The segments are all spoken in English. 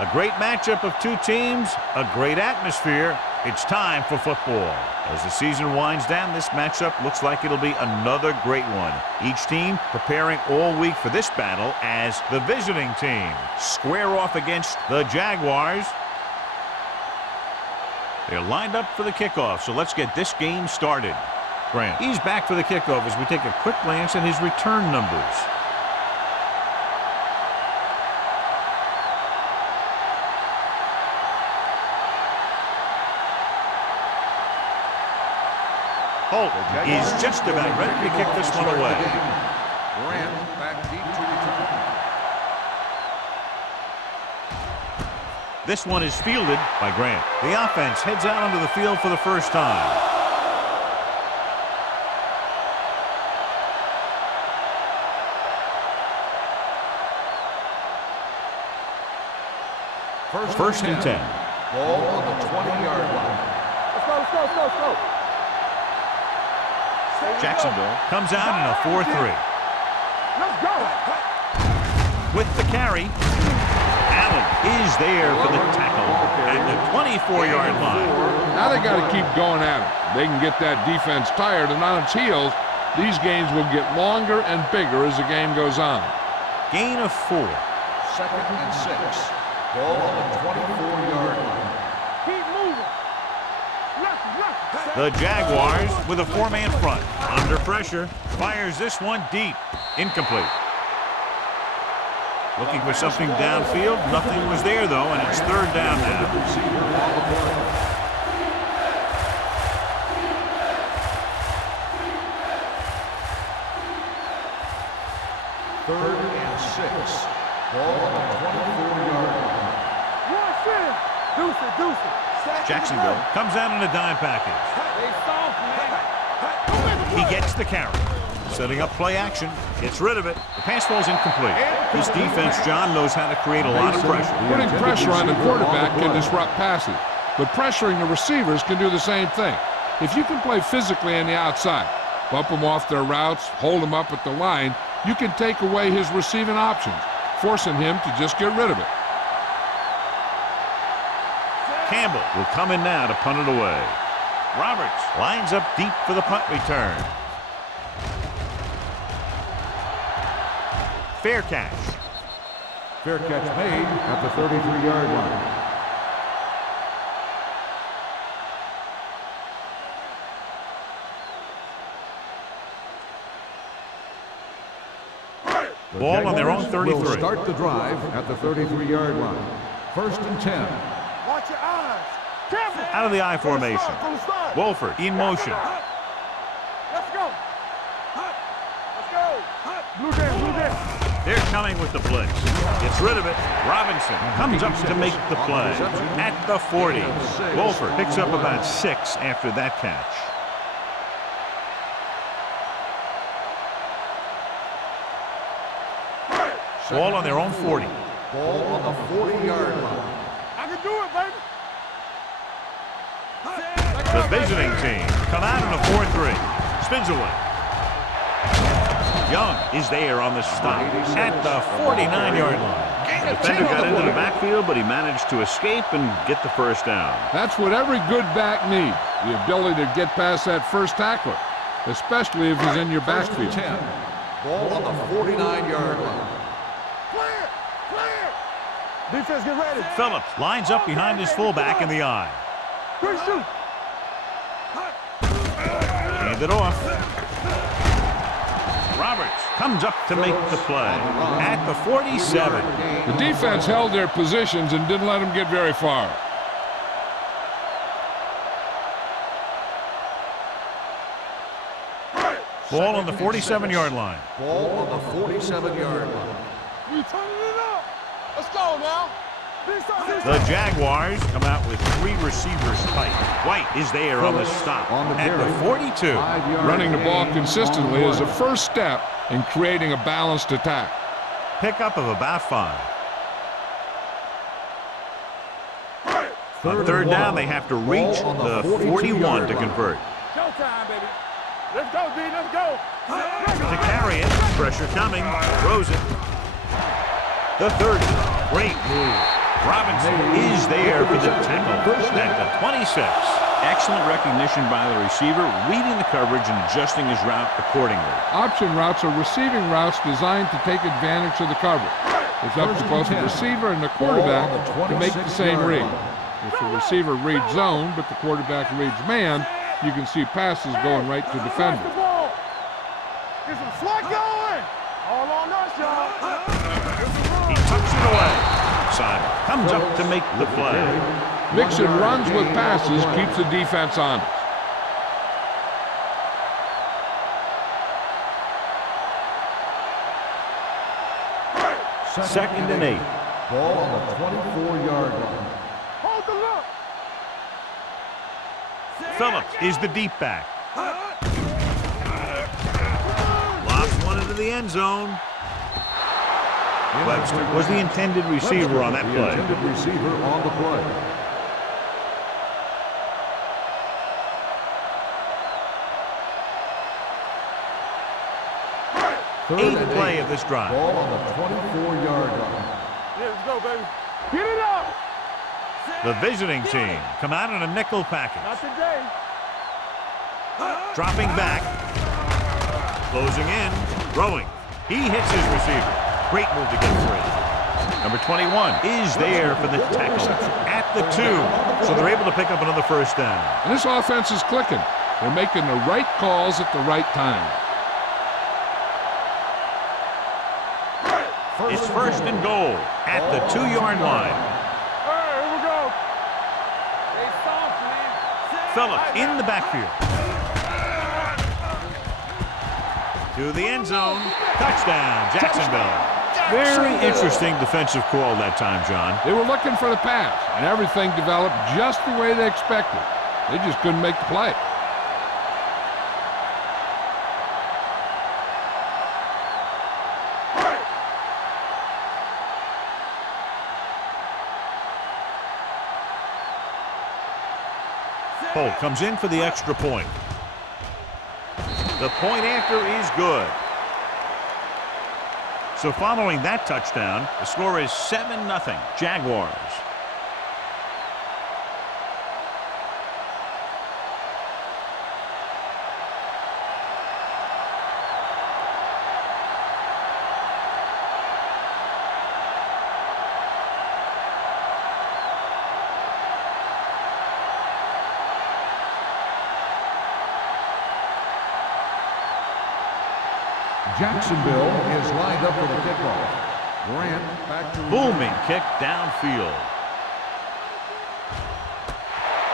A great matchup of two teams, a great atmosphere. It's time for football. As the season winds down, this matchup looks like it'll be another great one. Each team preparing all week for this battle as the visiting team square off against the Jaguars. They're lined up for the kickoff, so let's get this game started. Grant. He's back for the kickoff as we take a quick glance at his return numbers. Holt is just about ready to kick this one away. Grant back deep to return. This one is fielded by Grant. The offense heads out onto the field for the first time. First and 10. Ball on the 20-yard line. Let's go. Jacksonville comes out in a 4-3. Let's go. With the carry, Allen is there for the tackle at the 24-yard line. Now they got to keep going at it. They can get that defense tired and on its heels. These games will get longer and bigger as the game goes on. Gain of 4. Second and 6. Ball on the 24-yard line. Keep moving. The Jaguars with a 4-man front. Under pressure. Fires this one deep. Incomplete. Looking for something downfield. Nothing was there, though, and it's third down now. Third and 6. Ball on the 24-yard line. Deuce. Jacksonville comes out in a dime package. He gets the carry. Setting up play action. Gets rid of it. The pass ball's incomplete. This defense, John, knows how to create a lot of pressure. Putting pressure on the quarterback can disrupt passes, but pressuring the receivers can do the same thing. If you can play physically on the outside, bump them off their routes, hold them up at the line, you can take away his receiving options, forcing him to just get rid of it. Campbell will come in now to punt it away. Roberts lines up deep for the punt return. Fair catch. Fair catch made at the 33-yard line. Ball on their own 33. Will start the drive at the 33-yard line. First and 10. Watch your eyes. Careful. Out of the I formation. Wolford in motion. Let's go. Blue day. They're coming with the blitz. Gets rid of it. Robinson comes up to make the play. At the 40. Wolford picks up about 6 after that catch. Ball on their own 40. Ball on the 40-yard line. I can do it, baby. The visiting team come out in a 4-3. Spins away. Young is there on the stop at the 49-yard line. The defender got into the backfield, but he managed to escape and get the first down. That's what every good back needs, the ability to get past that first tackler, especially if he's in your backfield. 10. Ball on the 49-yard line. Clear. Defense, get ready. Phillips lines up behind his fullback in the I. Good shoot. Hand it off. Roberts comes up to make the play at the 47. The defense held their positions and didn't let them get very far. Ball on the 47-yard line. Ball on the 47-yard line. We turning it up. Let's go now. The Jaguars come out with 3 receivers tight. White is there on the stop at the 42. Running the ball consistently is the first step in creating a balanced attack. Pickup of about 5. On third down, they have to reach the 41 to convert. Showtime, baby. Let's go, D. Let's go. To carry it, pressure coming, throws it. The 30, great move. Robinson is there for the tackle at the 26. Excellent recognition by the receiver, reading the coverage and adjusting his route accordingly. Option routes are receiving routes designed to take advantage of the coverage. It's up to both the receiver and the quarterback to make the same read. If the receiver reads zone, but the quarterback reads man, you can see passes going right to defenders. Get some slack going. All on us, y'all. He tucks it away. Simon comes up to make the play. Mixing runs with passes keeps the defense honest. Second and 8. Ball on the 24-yard line. Hold the look. Phillips is the deep back. Lobs one into the end zone. Webster was the intended receiver on that The play. intended receiver on the play. Eighth play of this drive. Ball on the 24-yard line. Yeah, let's go, baby. Get it up. The visiting team come out in a nickel package. Not today. Dropping back. Closing in. Throwing. He hits his receiver. Great move to get free. Number 21 is there for the tackle at the 2. So they're able to pick up another first down. And this offense is clicking. They're making the right calls at the right time. It's first and goal at the 2-yard line. All right, here we go. They soft, man. Phillips in the backfield. To the end zone. Touchdown, Jacksonville. Very interesting defensive call that time, John. They were looking for the pass, and everything developed just the way they expected. They just couldn't make the play. Holt comes in for the extra point. The point after is good. So following that touchdown, the score is 7-0 Jaguars. Jacksonville is lined up for the kickoff. Grant back to Booming kick downfield.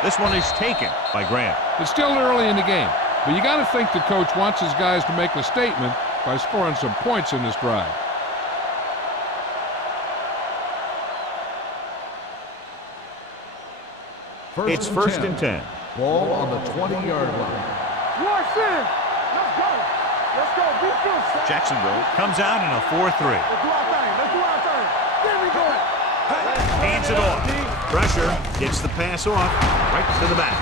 This one is taken by Grant. It's still early in the game, but you got to think the coach wants his guys to make a statement by scoring some points in this drive. It's first and 10. Ball on the 20-yard line. Watch in. Let's go. Let's go. Be good, son. Jacksonville comes out in a 4-3. Let's do our thing. Let's do our thing. There we go. Hands it off. Pressure gets the pass off right to the back.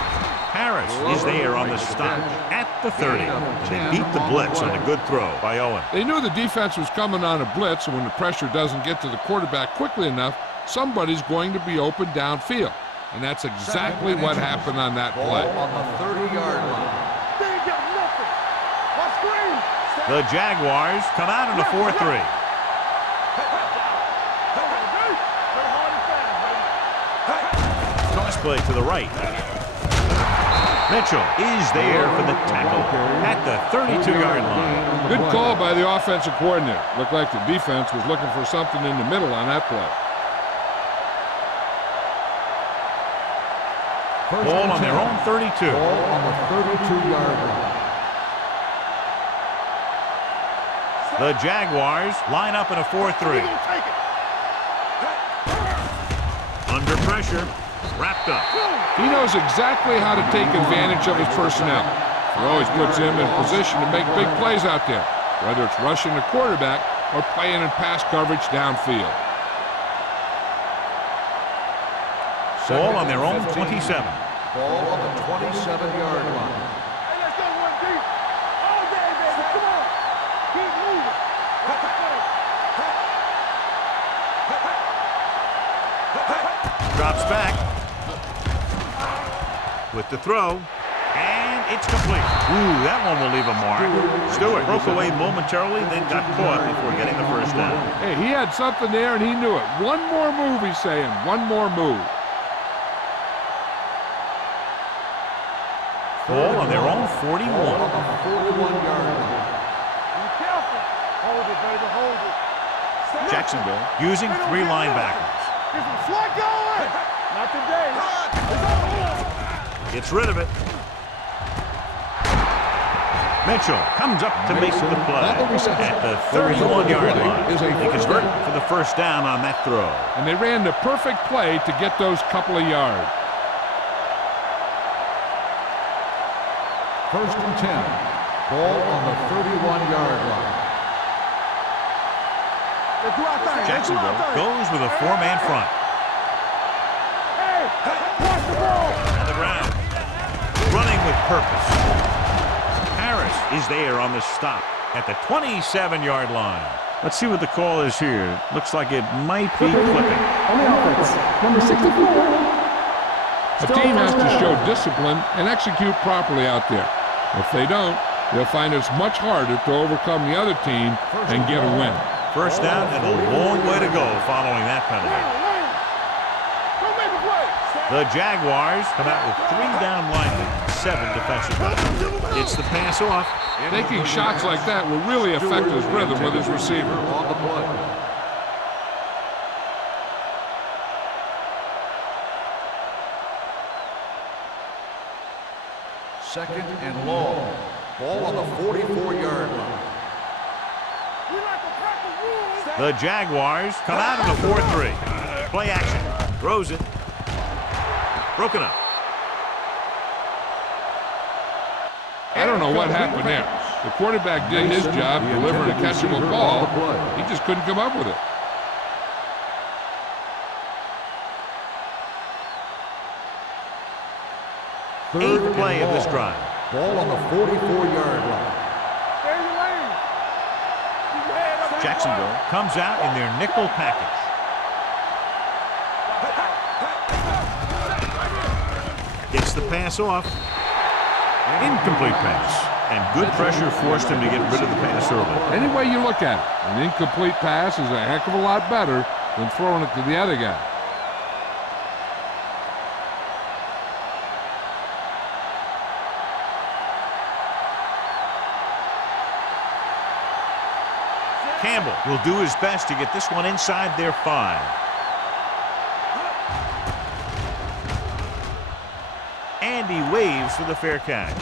Harris is there on the stop at the 30. They beat the blitz on a good throw by Owen. They knew the defense was coming on a blitz, and when the pressure doesn't get to the quarterback quickly enough, somebody's going to be open downfield. And that's exactly what happened on that Ball play. on the 30-yard line. They ain't got nothing. Watch screen. The Jaguars come out in a 4-3. Toss play to the right. Mitchell is there for the tackle at the 32-yard line. Good call by the offensive coordinator. Looked like the defense was looking for something in the middle on that play. Ball on their own 32. Ball on the 32-yard line. The Jaguars line up in a 4-3. Under pressure, wrapped up. He knows exactly how to take advantage of his personnel. He always puts him in position to make big plays out there, whether it's rushing the quarterback or playing in pass coverage downfield. Ball on their own 27. Ball on the 27-yard line. Hey, let's go one deep. All day, baby. Come on. Keep moving. Drops back. With the throw. And it's complete. Ooh, that one will leave a mark. Stewart broke away momentarily, then got caught before getting the first down. Hey, he had something there, and he knew it. One more move, he's saying. One more move. Ball on their own 41. 41-yard line. Be careful. Hold it, baby. Hold it. Jacksonville using 3 linebackers. Get some slot going. Not today. Gets rid of it. Mitchell comes up to make the play at the 31-yard line. They convert for the first down on that throw. And they ran the perfect play to get those couple of yards. First and 10. Ball on the 31-yard line. Jacksonville goes with a 4-man front. Hey, watch the ball. On the ground. Running with purpose. Harris is there on the stop at the 27-yard line. Let's see what the call is here. Looks like it might be clipping. On the offense, number 64. A team has to show discipline and execute properly out there. If they don't, they'll find it's much harder to overcome the other team and get a win. First down and a long way to go following that penalty. Don't make a play. The Jaguars come out with 3 down linemen, 7 defensive backs. It's the pass off. Taking shots like that will really affect his rhythm with his receiver. On the play. Second and long. Ball on the 44-yard line. We like to crack the rules. The Jaguars come out in a 4-3. Play action. Throws it. Broken up. I don't know what happened there. The quarterback did his job delivering a catchable ball. He just couldn't come up with it. Eighth play of this drive. Ball on the 44-yard line. Stay in your lane. Keep your head up. Jacksonville comes out in their nickel package. Gets the pass off. Incomplete pass. And good pressure forced him to get rid of the pass early. Any way you look at it, an incomplete pass is a heck of a lot better than throwing it to the other guy. Campbell will do his best to get this one inside their 5. And he waves for the fair catch.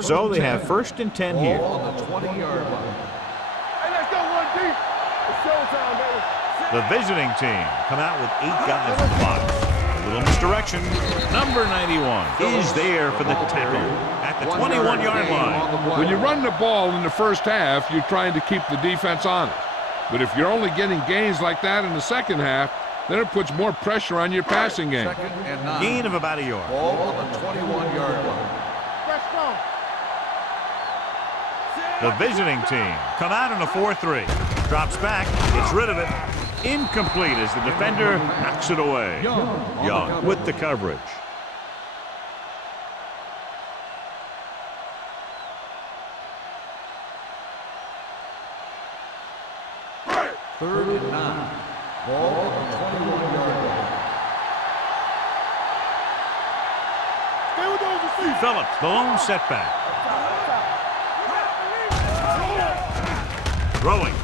So they have first and 10 here. Ball on the 20-yard line. Hey, let's go one deep. It's showtime, baby. The visiting team come out with 8 guys in the box. A little misdirection. Number 91 is there for the tackle at the 21-yard line. When you run the ball in the first half, you're trying to keep the defense honest. But if you're only getting gains like that in the second half, then it puts more pressure on your passing game. Second and 9. Gain of about a yard. Ball on the 21-yard line. Let's go. The visiting team come out in a 4-3. Drops back, gets rid of it. Incomplete as the defender knocks it away. Young with the coverage. Third and 9. Ball on the 21-yard line. Stay with those receivers. Phillips, the lone setback. Throwing.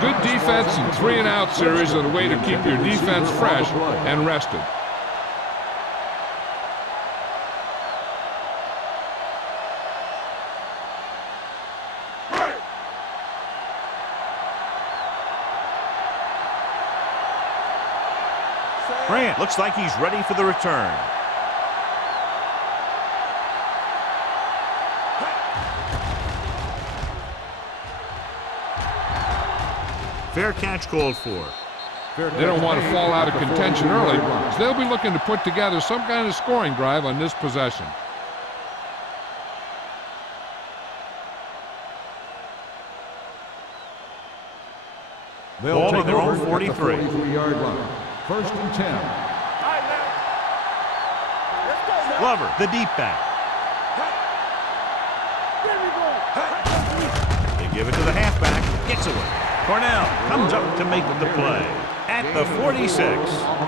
Good defense and 3-and-out series are the way to keep your defense fresh and rested. Grant looks like he's ready for the return. Fair catch called for. They don't want to fall out of contention early, so they'll be looking to put together some kind of scoring drive on this possession. They'll Ball take on their over own 43. at the 43-yard line. First and 10. Glover, the deep back. They give it to the halfback. Gets away. Cornell comes up to make the play at the 46.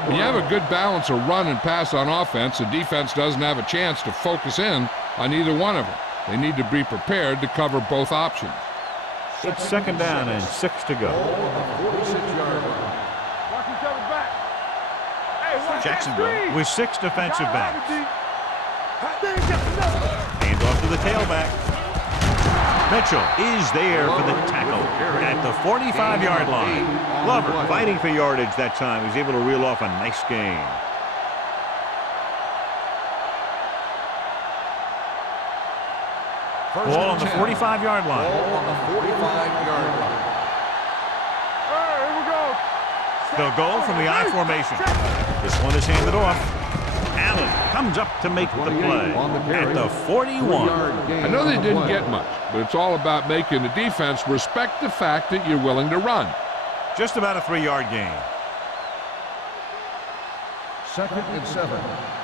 When you have a good balance of run and pass on offense, the defense doesn't have a chance to focus in on either one of them. They need to be prepared to cover both options. It's second down and 6 to go. Jacksonville with 6 defensive backs. Hand off to the tailback. Mitchell is there for the tackle at the 45-yard line. Glover fighting for yardage that time. He's able to reel off a nice gain. Ball on the 45-yard line. Ball on the 45-yard line. Here we go. They'll go from the I formation. This one is handed off. Allen comes up to make the play at the 41. I know they didn't get much, but it's all about making the defense respect the fact that you're willing to run. Just about a 3-yard gain. Second and 7.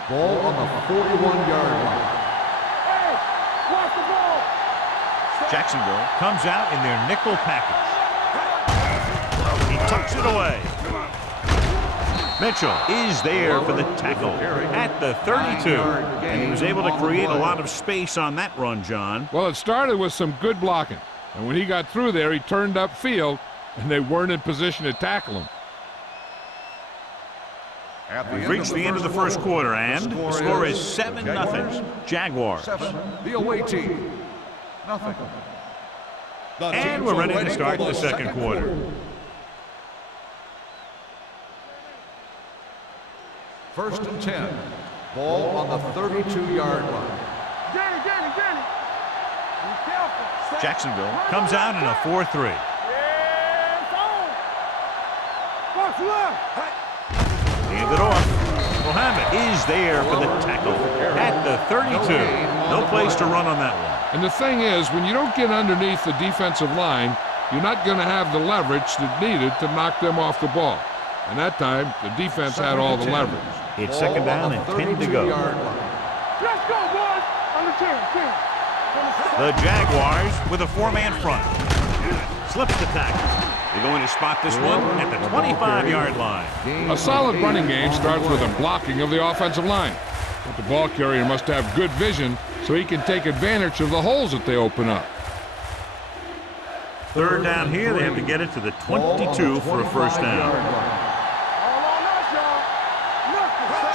Ball on the 41-yard line. Watch the ball. Jacksonville comes out in their nickel package. He tucks it away. Mitchell is there for the tackle at the 32. And he was able to create a lot of space on that run, John. Well, it started with some good blocking. And when he got through there, he turned upfield, and they weren't in position to tackle him. We've reached the end of the first quarter, and the score is 7-0. Jaguars. 7, the away team. Nothing. And we're ready to start the second quarter. First and 10. Ball on the 32-yard line. Danny. Be careful. Jacksonville comes out in a 4-3. Yeah, it's on. Watch left. Hand it off. Mohammed is there for the tackle at the 32. No place to run on that one. And the thing is, when you don't get underneath the defensive line, you're not going to have the leverage that's needed to knock them off the ball. And that time, the defense had all the leverage. It's second down and 10 to go. Let's go, boys. On the 10. The Jaguars with a 4-man front. Slips the tackle. They're going to spot this one at the 25-yard line. A solid running game starts with a blocking of the offensive line. But the ball carrier must have good vision so he can take advantage of the holes that they open up. Third down here. They have to get it to the 22 for a first down.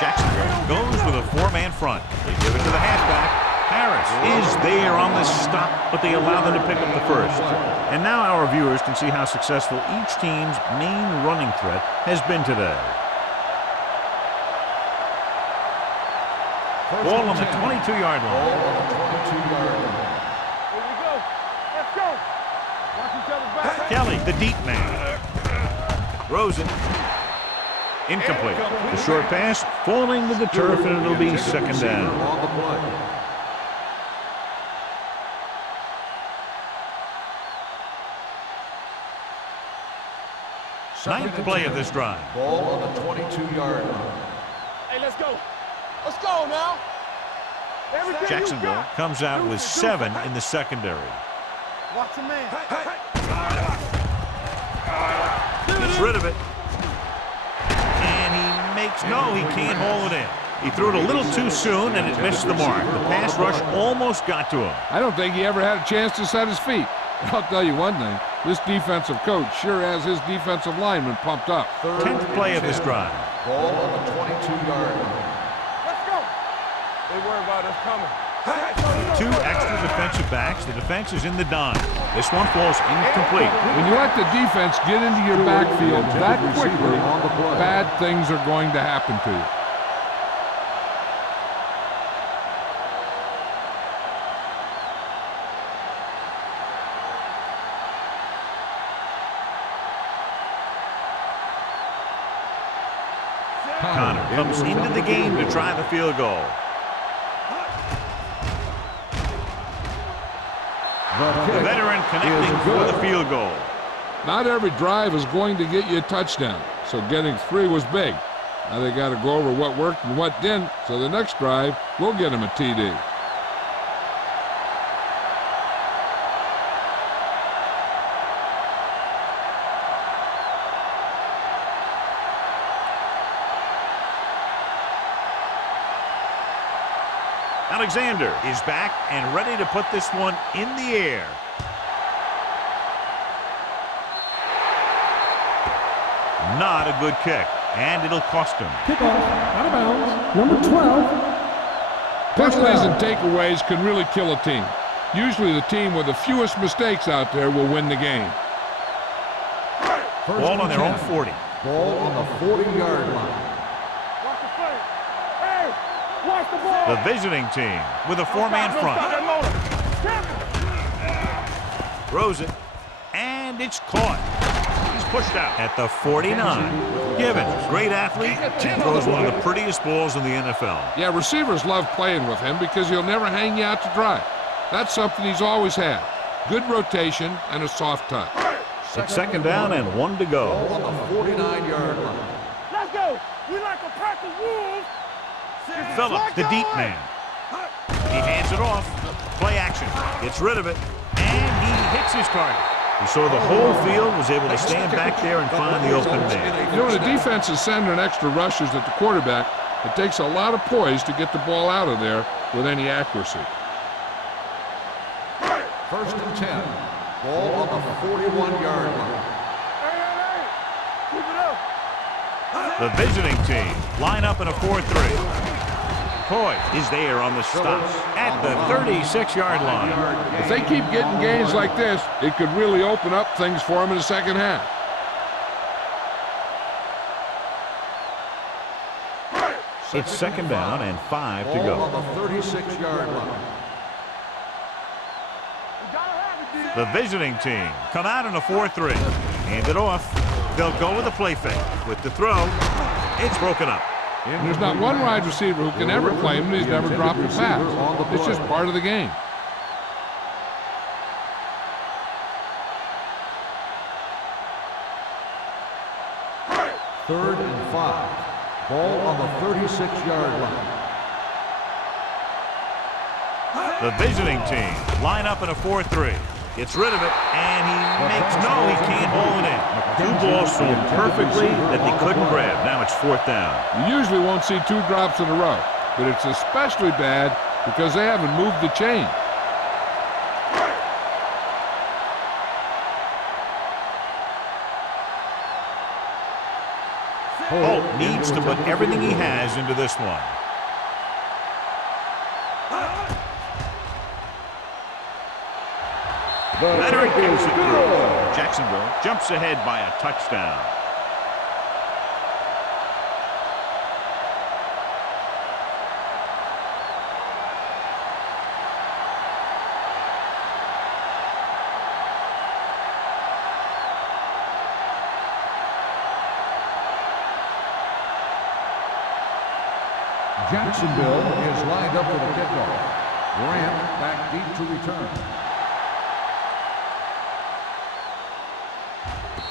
Jacksonville goes with a 4-man front. They give it to the halfback. Harris is there on the stop, but they allow them to pick up the first. And now our viewers can see how successful each team's main running threat has been today. Ball on the 22-yard line. Here we go. Let's go. Watch each other back. Kelly, the deep man. Throws it. Incomplete. The short pass falling to the turf, and it'll be second down. Ninth play of this drive. Ball on the 22-yard line. Hey, let's go. Let's go now. Everything Jacksonville comes out with 7 in the secondary. Watch the man. Gets rid of it. And he makes, no, he can't hold it in. He threw it a little too soon, and it missed the mark. The pass rush almost got to him. I don't think he ever had a chance to set his feet. I'll tell you one thing, this defensive coach sure has his defensive lineman pumped up. 10th play of this drive. Ball on the 22-yard line. Let's go. They worry about us coming. 2 extra defensive backs. The defense is in the dime. This one falls incomplete. When you let the defense get into your backfield that quickly, bad things are going to happen to you. comes into the game to try the field goal. The veteran connecting for the field goal. Not every drive is going to get you a touchdown, so getting 3 was big. Now they got to go over what worked and what didn't, so the next drive will get him a TD. Alexander is back and ready to put this one in the air. Not a good kick, and it'll cost him. Kickoff, out of bounds, number 12. Penalties and takeaways can really kill a team. Usually the team with the fewest mistakes out there will win the game. Ball on their own 40. Ball on the 40-yard line. Watch the play. Hey, watch the ball. The visiting team with a 4-man front. Throws it, and it's caught. He's pushed out at the 49. Givens, great athlete, and throws one of the prettiest balls in the NFL. Yeah, receivers love playing with him because he'll never hang you out to dry. That's something he's always had. Good rotation and a soft touch. It's second down and 1 to go. Ball on the 49-yard line. Let's go. We like to practice wolves. Phillips, the deep man. He hands it off. Play action. Gets rid of it. And he hits his target. We saw the whole field was able to stand back there and find the open man. You know, when the defense is sending extra rushers at the quarterback, it takes a lot of poise to get the ball out of there with any accuracy. First and 10. Ball on the 41-yard line. Hey. Keep it up. The visiting team line up in a 4-3. Coy is there on the stop at the 36-yard line. If they keep getting gains like this, it could really open up things for them in the second half. It's second down and 5 to Ball on go. the 36-yard line. The visiting team come out in a 4-3. Hand it off. They'll go with a play fake. With the throw, it's broken up. And there's not one wide receiver who can ever claim that he's never dropped a pass. It's just part of the game. Third and 5. Ball on the 36-yard line. The visiting team line up in a 4-3. Gets rid of it, and he can't hold it in. 2 balls thrown perfectly that they couldn't grab. Now it's 4th down. You usually won't see 2 drops in a row, but it's especially bad because they haven't moved the chain. Holt needs to put everything he has into this one. Leonard gets it through. Jacksonville jumps ahead by a touchdown. Jacksonville is lined up for the kickoff. Grant back deep to return.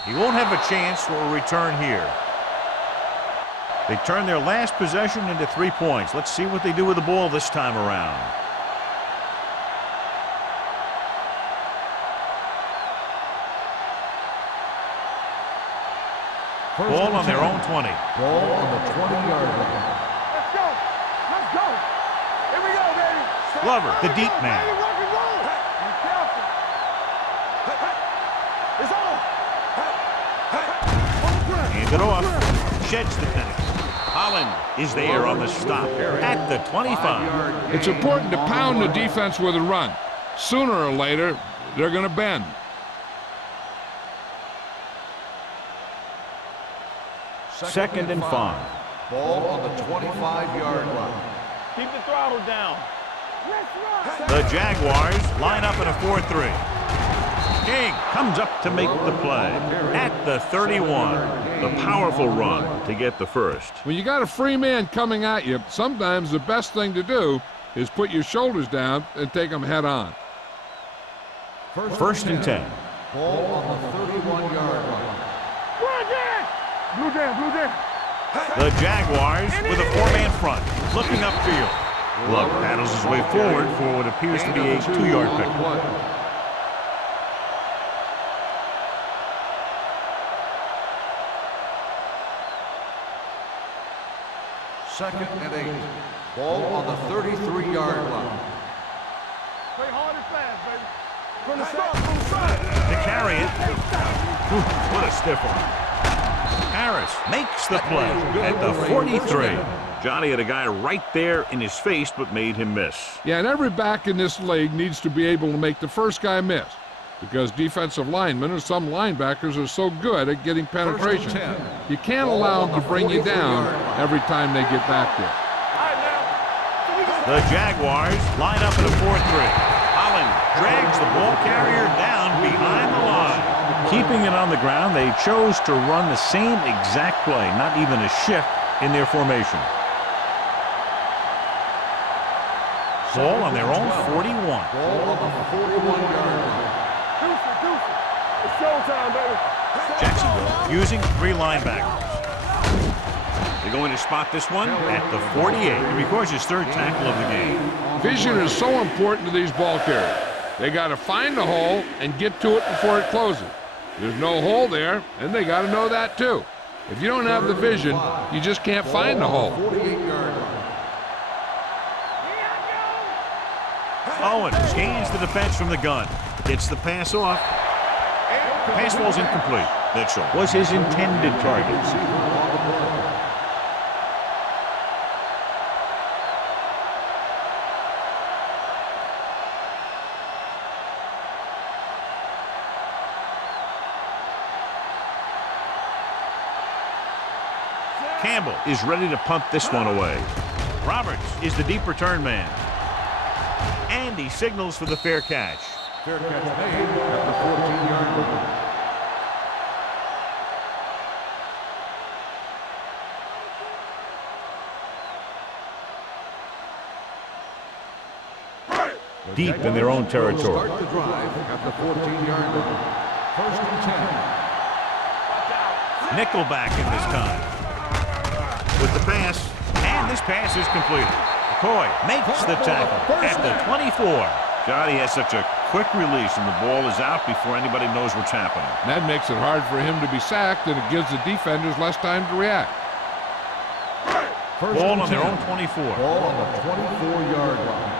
He won't have a chance for a return here. They turn their last possession into 3 points. Let's see what they do with the ball this time around. Ball on their own 20. Ball on the 20-yard line. Let's go. Let's go. Here we go, baby. Glover, the deep man. Baby, rock and roll. Be careful. It's on. Hand it off. Sheds the penalty. Holland is there on the stop at the 25. It's important to pound the defense with a run. Sooner or later, they're going to bend. Second and 5. Ball on the 25-yard line. Keep the throttle down. Let's run. The Jaguars line up in a 4-3. King comes up to make the play at the 31. The powerful run to get the first. When you got a free man coming at you, sometimes the best thing to do is put your shoulders down and take them head on. First and 10. Ball on the 31-yard line. Blue jam, blue jam. The Jaguars with a four-man front, looking upfield. Love paddles his way forward for what appears to be a 2-yard pickup. Second and 8. Ball on the 33-yard line. Play hard and fast, baby. From the start, from the side. To carry it. Ooh, what a stiff one. Harris makes the play at the 43. Johnny had a guy right there in his face, but made him miss. Yeah, and every back in this league needs to be able to make the first guy miss, because defensive linemen or some linebackers are so good at getting penetration. You can't allow them to bring you down every time they get back there. The Jaguars line up in a 4-3. Holland drags the ball carrier down behind the line. Keeping it on the ground, they chose to run the same exact play, not even a shift in their formation. Ball on their own 41. Ball on the 41-yard line. It's showtime, baby. Jacksonville using 3 linebackers. They're going to spot this one at the 48. It records his 3rd tackle of the game. Vision is so important to these ball carriers. They got to find the hole and get to it before it closes. There's no hole there, and they got to know that too. If you don't have the vision, you just can't find the hole. 48-yard line. Owen scans the defense from the gun. Gets the pass off. Pass ball's incomplete. Mitchell was his intended target. Campbell is ready to punt this one away. Roberts is the deep return man. And he signals for the fair catch. Fair catch made at the 14-yard line. Deep in their own territory. Start the drive at the 14-yard line. First and 10. Nickelback in this time. With the pass, and this pass is completed. McCoy makes the tackle at the 24. Johnny has such a quick release, and the ball is out before anybody knows what's happening. That makes it hard for him to be sacked, and it gives the defenders less time to react. Ball on their own 24. Ball on the 24-yard line.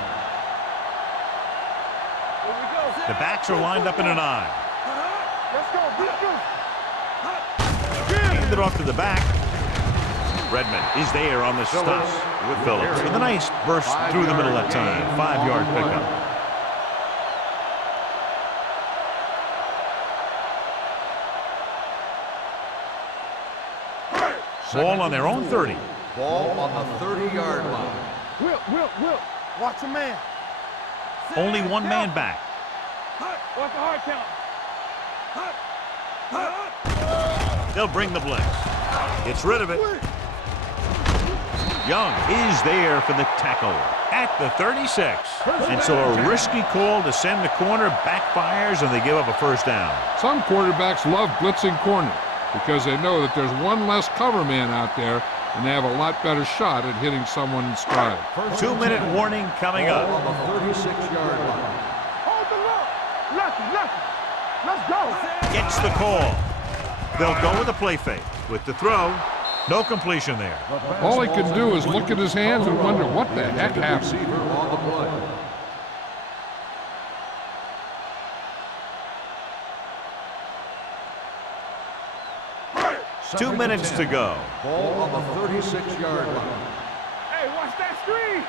The backs are lined up in an eye. Let's go, Hand it off to the back. Redmond is there on the stop. Phillips with a nice burst through the middle that time. 5-yard pickup. Ball on their own 30. Ball on the 30-yard line. Will. Watch a man. Only one man back. Watch the hard count. They'll bring the blitz. Gets rid of it. Young is there for the tackle at the 36. And so a risky call to send the corner backfires, and they give up a first down. Some quarterbacks love blitzing corner because they know that there's one less cover man out there, and they have a lot better shot at hitting someone in stride. 2-minute warning coming up. Ball on the 36-yard line. Hold the look. Lucky. Let's go. Gets the call. They'll go with a play fake. With the throw, no completion there. All he can do is look at his hands and wonder what the heck happened. Receiver on the play. 2 minutes to go. Ball on the 36-yard line. Hey, watch that screen.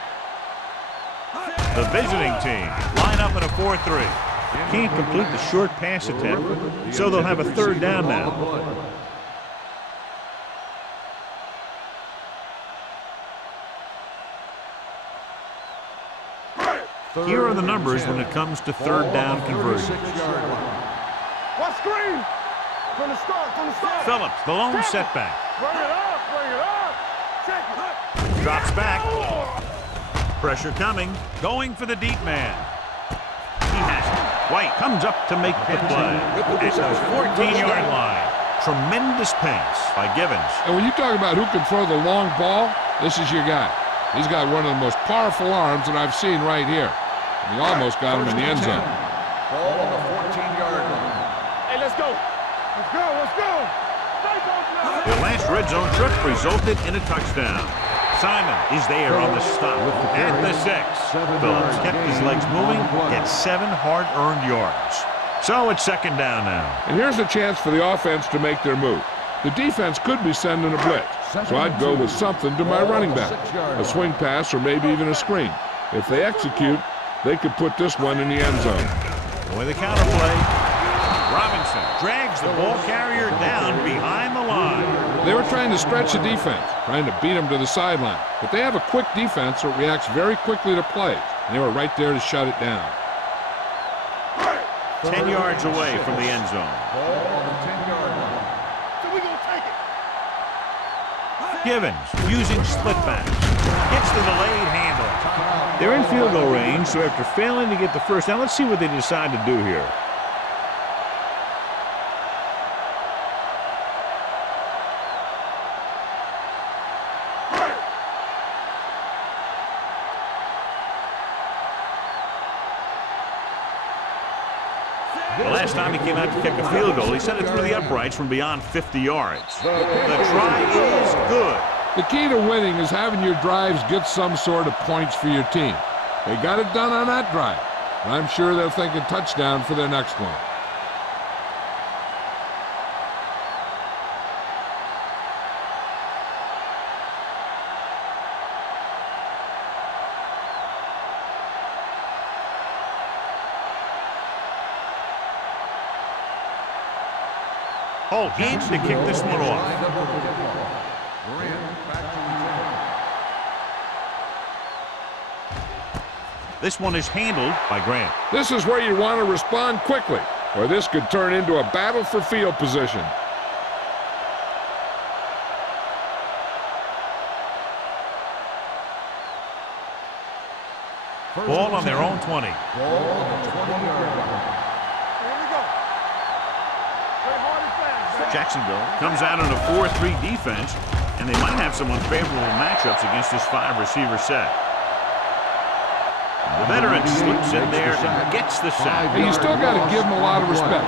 The visiting team line up in a 4-3. Can't complete the short pass attempt, so they'll have a third down now. Here are the numbers when it comes to third down conversions. screen. From the start, Phillips, the lone setback. Bring it up. Check it. Drops back. Pressure coming. Going for the deep man. He has it. White comes up to make the play. At the 14-yard line. Tremendous pass by Givens. And when you talk about who can throw the long ball, this is your guy. He's got one of the most powerful arms that I've seen right here. And he almost got him in the end zone. Ball on the 14-yard line. Hey, let's go. Let's go. Their last red zone trip resulted in a touchdown. Simon is there on the stop at the 6. Phillips kept his legs moving, gets 7 hard-earned yards. So it's second down now. And here's a chance for the offense to make their move. The defense could be sending a blitz, so I'd go with something to my running back, a swing pass or maybe even a screen. If they execute, they could put this one in the end zone. With the counterplay, Robinson drags the ball carrier down behind the line. They were trying to stretch the defense, trying to beat them to the sideline. But they have a quick defense that reacts very quickly to plays, and they were right there to shut it down. 10 yards away from the end zone. Ball on the 10-yard line. So we gonna take it. Givens using split backs. Gets the delayed handle. They're in field goal range, so after failing to get the first down, let's see what they decide to do here. The last time he came out to kick a field goal, he sent it through the uprights from beyond 50 yards. The try is good. The key to winning is having your drives get some sort of points for your team. They got it done on that drive, and I'm sure they're thinking touchdown for their next one. Holt in to kick this one off. This one is handled by Grant. This is where you want to respond quickly, or this could turn into a battle for field position. Ball on their own 20. Ball on the 20-yard line. Here we go. Play hard and fast. Jacksonville comes out in a 4-3 defense, and they might have some unfavorable matchups against this 5-receiver set. The veteran slips in there and gets the sack. Hey, you still got to give him a lot of respect.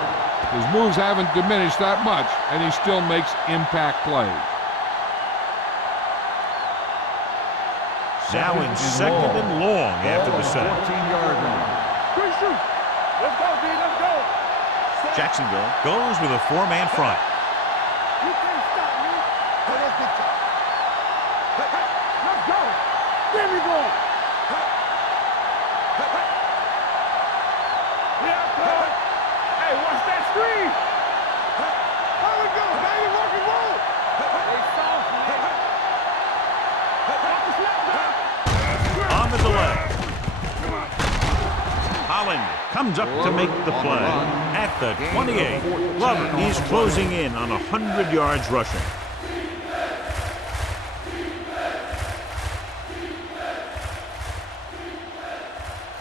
His moves haven't diminished that much, and he still makes impact plays. Now in second and long after the sack. 14-yard line. Good shoot. Let's go, D. Let's go. Jacksonville goes with a 4-man front. You can't stop me. Hey, let's get you. Let's go. There we go. Yeah, good. Hey, watch that screen. How we go, baby? Rock and roll. Hey, soft, man. Off the slap back. On the delay. Holland comes up to make the play at the 28. Glover is closing in on 100 yards rushing.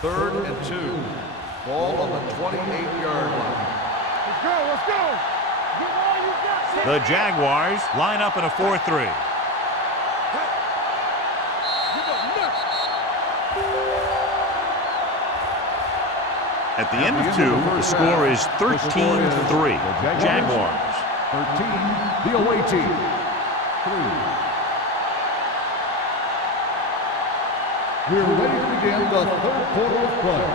Third and 2. Ball on the 28-yard line. Let's go, let's go. Give all you got. The Jaguars line up in a 4-3. At the end of 2, the score is 13-3. Jaguars. 13, the away team. 3. We're ready to begin the third quarter of play.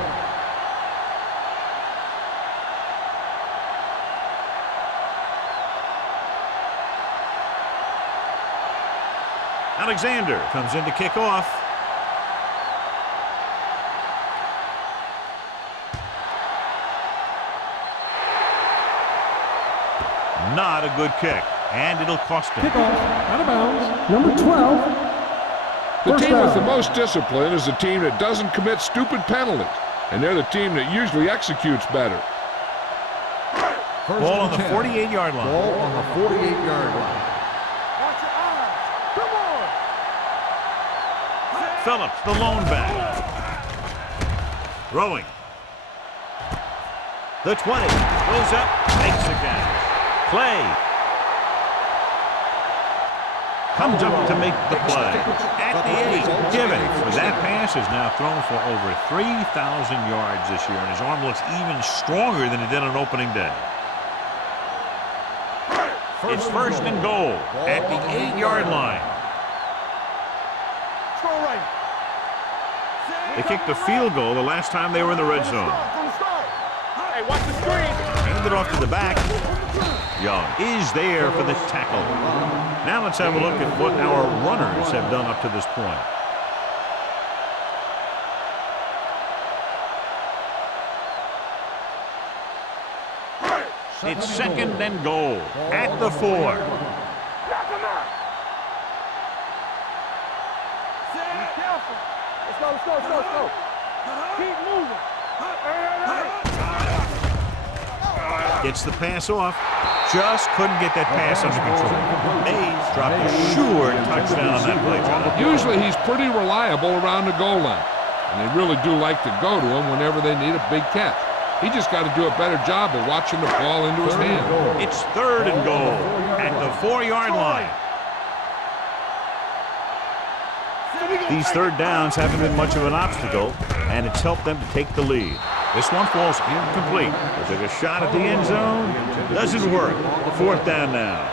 Alexander comes in to kick off. Not a good kick, and it'll cost him. Kickoff, out of bounds, number 12. The First team with the down. most discipline is the team that doesn't commit stupid penalties, and they're the team that usually executes better. Ball on the 48-yard line. Ball on the 48-yard line. Watch your eyes. Come on. Phillips, the lone back. Throwing. The 20. Goes up. Makes the catch. Clay. Comes up to make the play. At the 8. Given. But that pass is now thrown for over 3,000 yards this year, and his arm looks even stronger than it did on opening day. It's first and goal at the 8-yard line. Throw right. They kicked a field goal the last time they were in the red zone. Hey, watch the screen. Handed off to the back. Young is there for the tackle. Now let's have a look at what our runners have done up to this point. It's second and goal at the 4. Knock him out. Be careful. Let's go, let's go, let's go, let's go. Keep moving. Gets the pass off. Just couldn't get that pass under control. Mays dropped a sure touchdown on that play, John. Usually he's pretty reliable around the goal line, and they really do like to go to him whenever they need a big catch. He just got to do a better job of watching the ball into his hand. It's third and goal at the 4-yard line. These third downs haven't been much of an obstacle, and it's helped them to take the lead. This one falls incomplete. They took a shot at the end zone. Doesn't work. Fourth down now.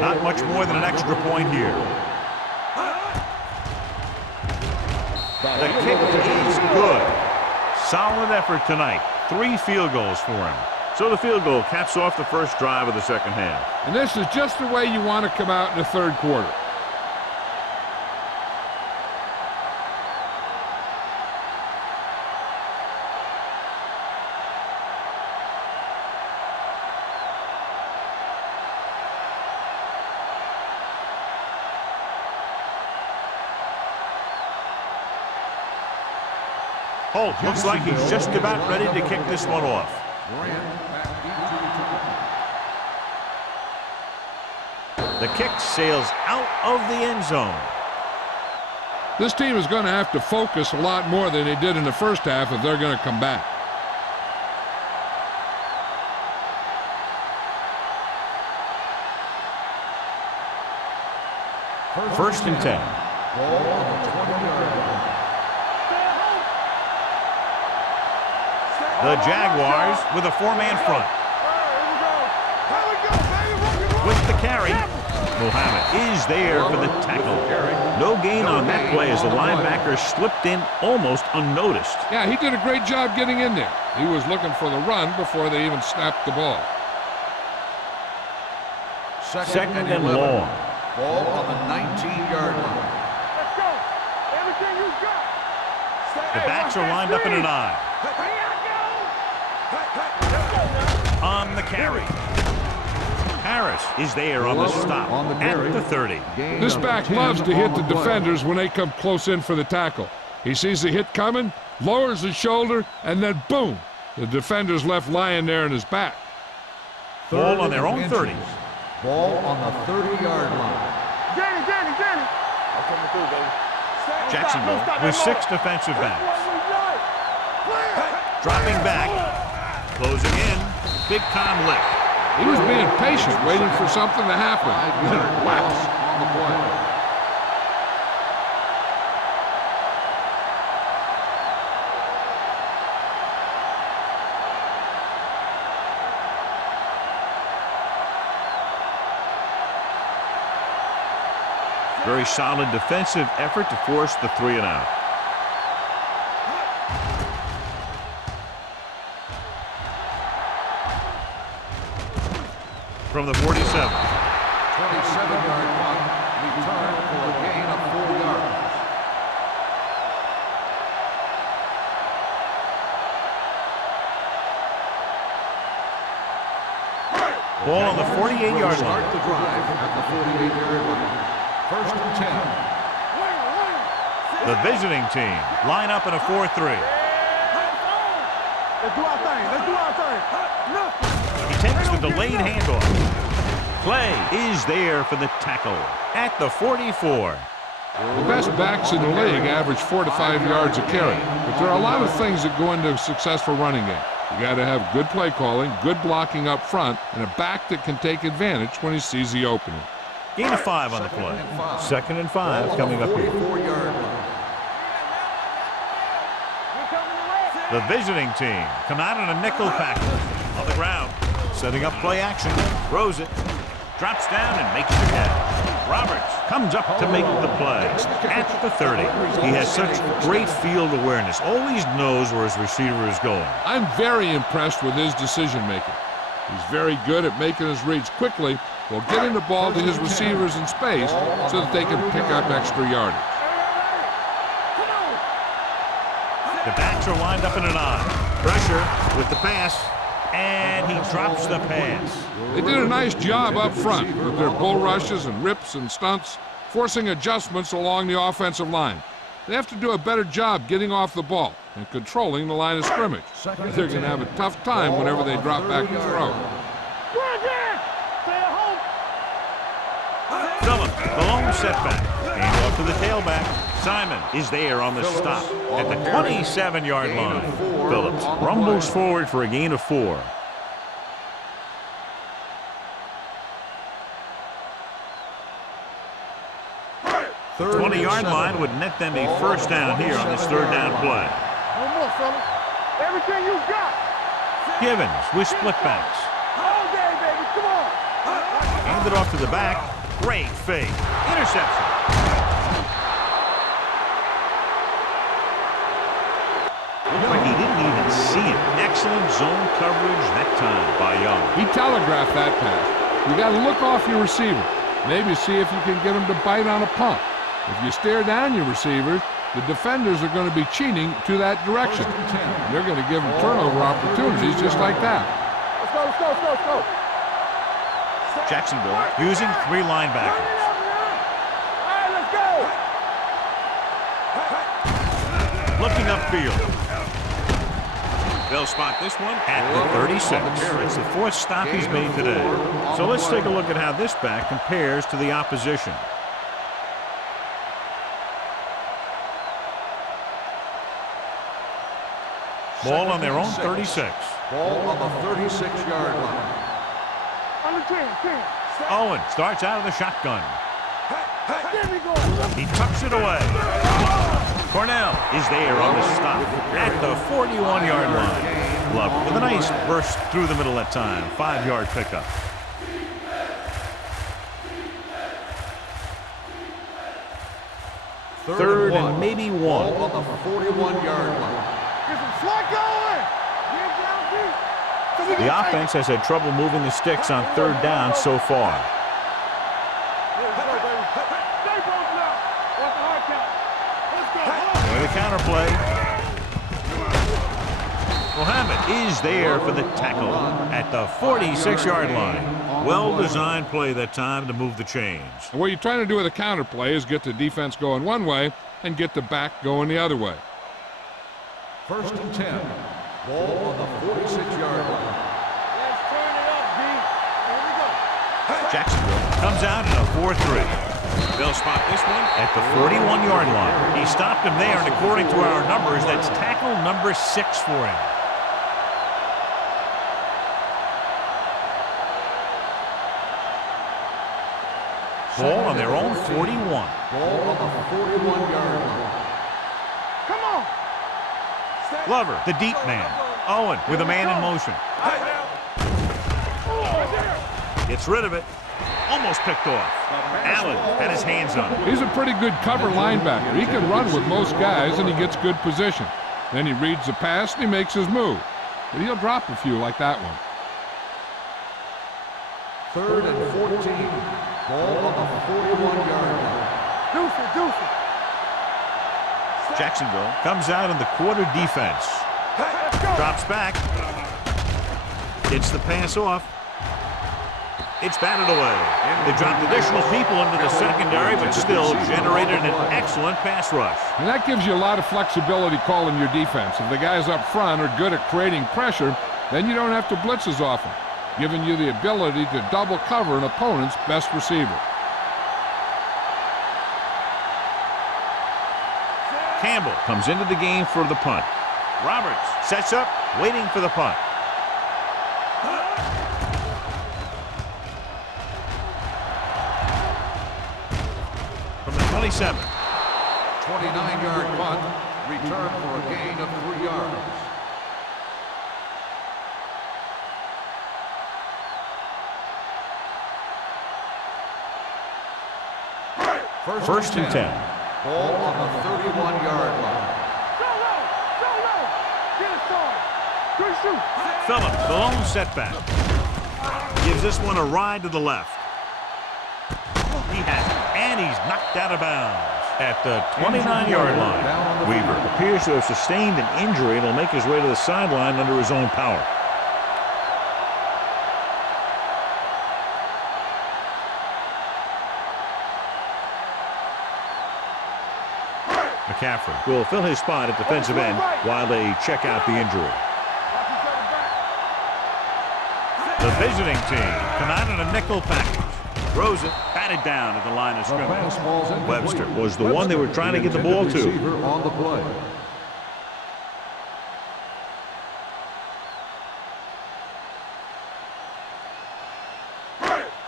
Not much more than an extra point here. The kick is good. Solid effort tonight. 3 field goals for him. So the field goal caps off the first drive of the second half. And this is just the way you want to come out in the third quarter. Holt looks like he's just about ready to kick this one off. The kick sails out of the end zone. This team is going to have to focus a lot more than they did in the first half if they're going to come back. First and 10. Ball on the 20-yard line. The Jaguars with a 4-man front. With the carry, Muhammad is there for the tackle. No gain on that play as the linebacker slipped in almost unnoticed. Yeah, he did a great job getting in there. He was looking for the run before they even snapped the ball. Second and long. Ball on the 19-yard line. Let's go. Everything you got. The backs are lined up in an eye. On the carry. Harris is there on the stop at the 30. This back loves to hit the defenders when they come close in for the tackle. He sees the hit coming, lowers his shoulder, and then boom, the defender's left lying there in his back. Ball on their own 30. Ball on the 30-yard line. Danny. I'll come through, baby. Jacksonville with 6 defensive backs. Dropping back, closing in, big-time lift. He was being patient, waiting for something to happen. Whack on the play. Very solid defensive effort to force the 3 and out. From the 47. 27-yard punt, return for a gain of 4 yards. Ball on the 48-yard Start line. the drive at the 48-yard line. First and 10. The visiting team line up in a 4-3. Let's do our thing. Let's do our thing. He takes the delayed handoff. Play is there for the tackle at the 44. The best backs in the league average 4 to 5 yards a carry, but there are a lot of things that go into a successful running game. You got to have good play calling, good blocking up front, and a back that can take advantage when he sees the opening. Gain of 5 on the play. 2nd and 5 coming up here. 44-yard line. The visiting team come out in a nickel package on the ground, setting up play action, throws it, drops down and makes the catch. Roberts comes up to make the play at the 30. He has such great field awareness, always knows where his receiver is going. I'm very impressed with his decision making. He's very good at making his reads quickly while getting the ball to his receivers in space so that they can pick up extra yardage. The backs are lined up in an I. Pressure with the pass, and he drops the pass. They did a nice job up front with their bull rushes and rips and stunts, forcing adjustments along the offensive line. They have to do a better job getting off the ball and controlling the line of scrimmage. They're going to have a tough time whenever they drop back to throw. Phillips, the lone setback. Hand off to the tailback. Simon is there on the stop at the 27-yard line. Phillips rumbles forward for a gain of 4. The 20-yard line would net them a first down here on this 3rd down play. No more, fellas. Everything you got. Givens with split backs. All day, baby. Come on. Hand it off to the back. Great fake. Interception. Looked like he didn't even see it. Excellent zone coverage that time by Young. He telegraphed that pass. You got to look off your receiver. Maybe see if you can get him to bite on a pump. If you stare down your receivers, the defenders are going to be cheating to that direction. They're going to give them turnover opportunities just like that. Let's go, let's go, let's go, let's go. Jacksonville using 3 linebackers. All right, let's go. Looking upfield. They'll spot this one at the 36. It's the 4th stop he's made today. So let's take a look at how this back compares to the opposition. Ball on their own 36. Ball on the 36-yard line. On the 10. Owen starts out of the shotgun. There we go. He tucks it away. Cornell is there on the stop at the 41-yard line. Love with a nice burst through the middle that time. 5-yard pickup. Third and maybe 1. Ball on the 41-yard line. Get some slot going. Get down deep. The offense has had trouble moving the sticks on 3rd down so far. Let's go, baby. Stay broken up. What's the hard count? Let's go. With a counterplay. Mohammed is there for the tackle at the 46-yard line. Well-designed play that time to move the chains. And what you're trying to do with a counterplay is get the defense going one way and get the back going the other way. First and 10. Ball on the 46-yard line. Let's turn it up, D. Here we go. Jacksonville comes out in a 4-3. They'll spot this one at the 41-yard line. He stopped him there, and according to our numbers, that's tackle number 6 for him. Ball on their own 41. Ball on the 41-yard line. Come on. Glover, the deep man. Owen with a man in motion. Gets rid of it. Almost picked off. Allen had his hands on it. He's a pretty good cover linebacker. He can run with most guys, and he gets good position. Then he reads the pass, and he makes his move. But he'll drop a few like that one. 3rd and 14. Ball on the 41-yard line. Deuce it. Jacksonville comes out in the quarter defense. Drops back. Gets the pass off. It's batted away. They dropped additional people into the secondary, but still generated an excellent pass rush. And that gives you a lot of flexibility calling your defense. If the guys up front are good at creating pressure, then you don't have to blitz as often, giving you the ability to double cover an opponent's best receiver. Campbell comes into the game for the punt. Roberts sets up, waiting for the punt. From the 27. 29-yard punt, return for a gain of 3 yards. First and 10. Ball on the 31-yard line. Go low! Go low! Get it started! Good shoot! Phillips, the lone setback. Gives this one a ride to the left. He has it, and he's knocked out of bounds at the 29-yard line. Weaver appears to have sustained an injury and will make his way to the sideline under his own power. McCaffrey will fill his spot at defensive end while they check out the injury. The visiting team come out in a nickel package. Throws it, batted down at the line of scrimmage. Webster was the one they were trying to get the ball to. On the play.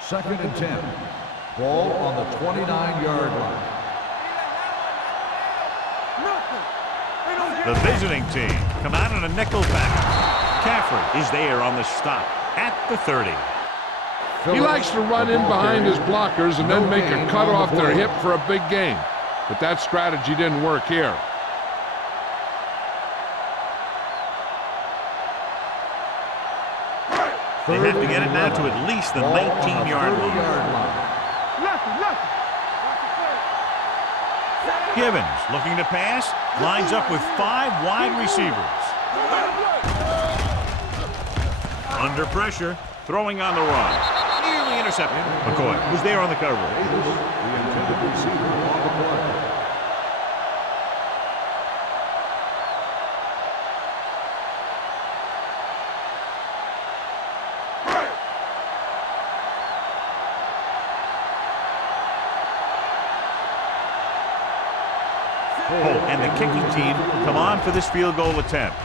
Second and 10. Ball on the 29-yard line. The visiting team come out in a nickel package. McCaffrey is there on the stop at the 30. He likes to run in behind his blockers and then make a cut off their hip for a big gain. But that strategy didn't work here. They have to get it now to at least the 19-yard line. Givens looking to pass, lines up with 5 wide receivers. Under pressure, throwing on the run. Nearly intercepted. McCoy was there on the cover. The intended receiver on the play. And the kicking team come on for this field goal attempt.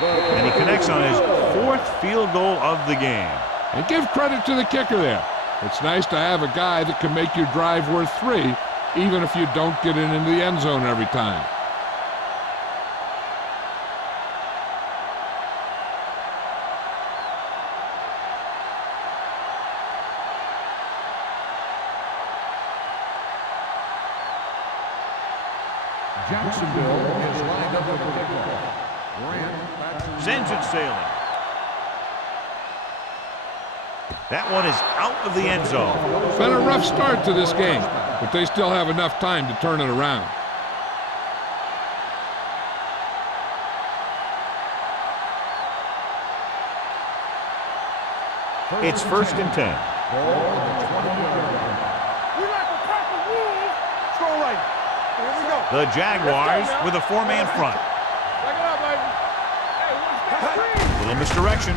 And he connects on his 4th field goal of the game. And give credit to the kicker there. It's nice to have a guy that can make your drive worth 3, even if you don't get it into the end zone every time. Jacksonville is lined up with a kickoff. Sends it sailing. That one is out of the end zone. It's been a rough start to this game, but they still have enough time to turn it around. It's first and 10. Ball on the 20-yard line. We like a pack of wolves. Throw right. Here we go. The Jaguars with a 4-man front. Check it out, baby. Hey, watch that screen. Little misdirection.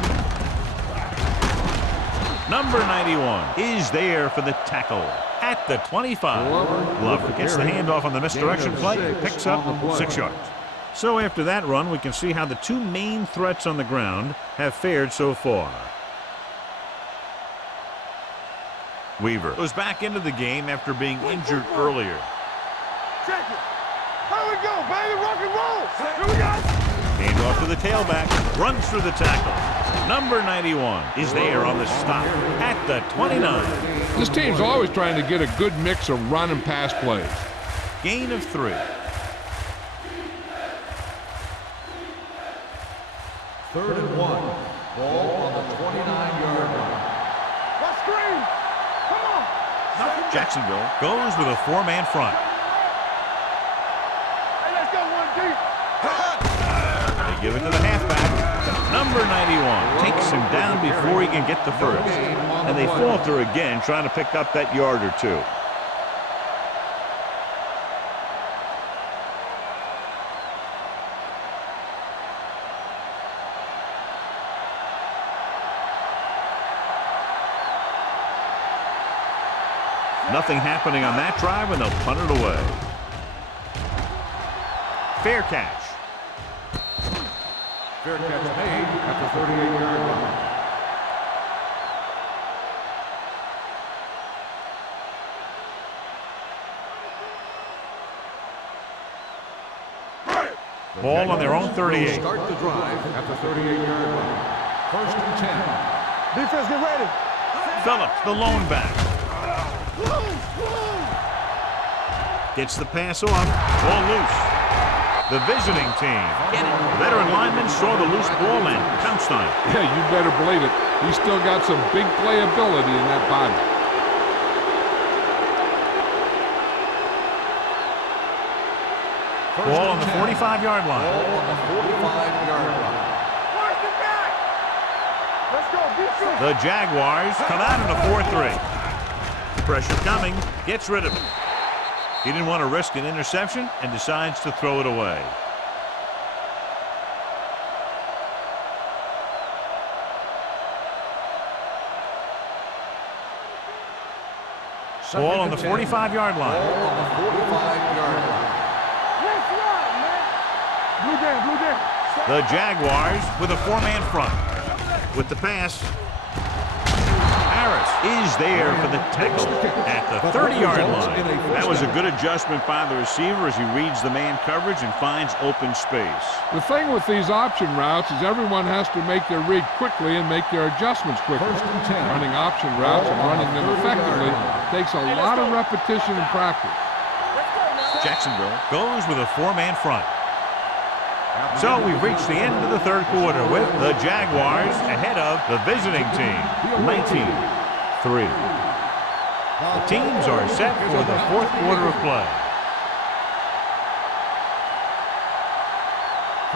Number 91 is there for the tackle at the 25. Glover gets the handoff on the misdirection play and picks up 6 yards. So after that run, we can see how the 2 main threats on the ground have fared so far. Weaver goes back into the game after being injured earlier. Check it. Here we go, baby. Rock and roll. Here we go. Handoff to the tailback, runs through the tackle. Number 91 is there on the stop at the 29. This team's always trying to get a good mix of run and pass plays. Gain of 3. Third and 1. Ball on the 29-yard line. What screen? Come on. Jacksonville goes with a 4-man front. Hey, let's go one deep. They give it to the halfback. Number Number 91 takes him down before he can get the first. And they falter again, trying to pick up that yard or two. Nothing happening on that drive, and they'll punt it away. Fair catch. Fair catch made at the 38-yard line. Ball on their own 38. Start the drive at the 38-yard line. 1st and 10. Defense, get ready. Phillips, the lone back. Gets the pass off. Ball loose. The visiting team. Veteran lineman saw the loose ball and pounced on it. Yeah, you better believe it. He's still got some big playability in that body. Ball on the 45-yard line. Ball on the 45-yard line. Watch the back. Let's go, defense. The Jaguars come out in a 4-3. Pressure coming. Gets rid of it. He didn't want to risk an interception and decides to throw it away. Ball on the 45-yard line. Ball on the 45-yard line. Let's run, man. Blue game, blue game. The Jaguars with a 4-man front. With the pass, Harris is there for the tackle at the 30-yard line. That was a good adjustment by the receiver as he reads the man coverage and finds open space. The thing with these option routes is everyone has to make their read quickly and make their adjustments quickly. 1st and 10. Running option routes and running them effectively takes a lot of repetition and practice. Jacksonville goes with a 4-man front. So we've reached the end of the 3rd quarter with the Jaguars ahead of the visiting team, 19-3. The teams are set for the 4th quarter of play.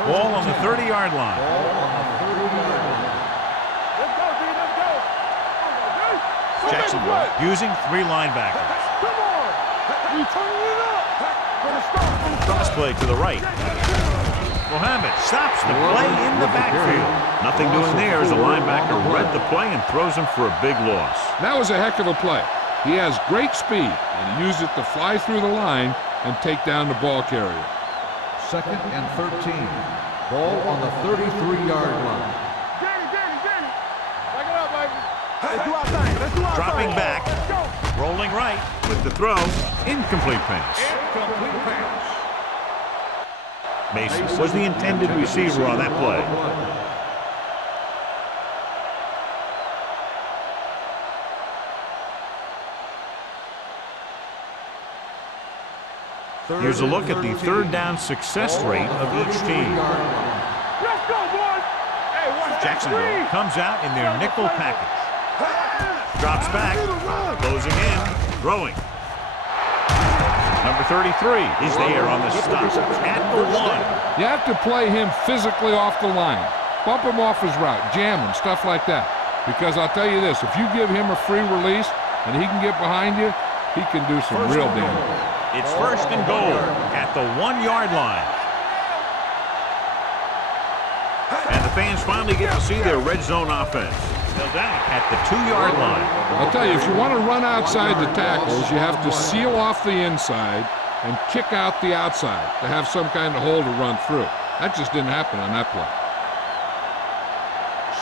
Ball on the 30-yard line. Ball on the 30-yard line. Let's go, D, let's go. Jacksonville using 3 linebackers. Come on. We turning it up. Gonna start. Cross play to the right. Mohammed stops the play in the backfield. Nothing doing there as the linebacker read the play and throws him for a big loss. That was a heck of a play. He has great speed, and he used it to fly through the line and take down the ball carrier. 2nd and 13. Ball on the 33-yard line. Danny. Back it up, baby. Let's do our thing. Let's do our Dropping thing. back. Let's go. Rolling right with the throw. Incomplete pass. Incomplete pass. Mason was the intended receiver on that play. Here's a look at the 3rd down success rate of each team. Let's go, boys. Hey, watch that Jacksonville screen. comes out in their nickel package. Drops back, closing in, throwing. Number 33 is there on the stop at the 1. You have to play him physically off the line. Bump him off his route, jam him, stuff like that. Because I'll tell you this, if you give him a free release and he can get behind you, he can do some real damage. It's 1st and goal at the 1-yard line. And the fans finally get to see their red zone offense. They'll down at the 2-yard line. I'll tell you, if you want to run outside the tackles, you have to seal off the inside and kick out the outside to have some kind of hole to run through. That just didn't happen on that play.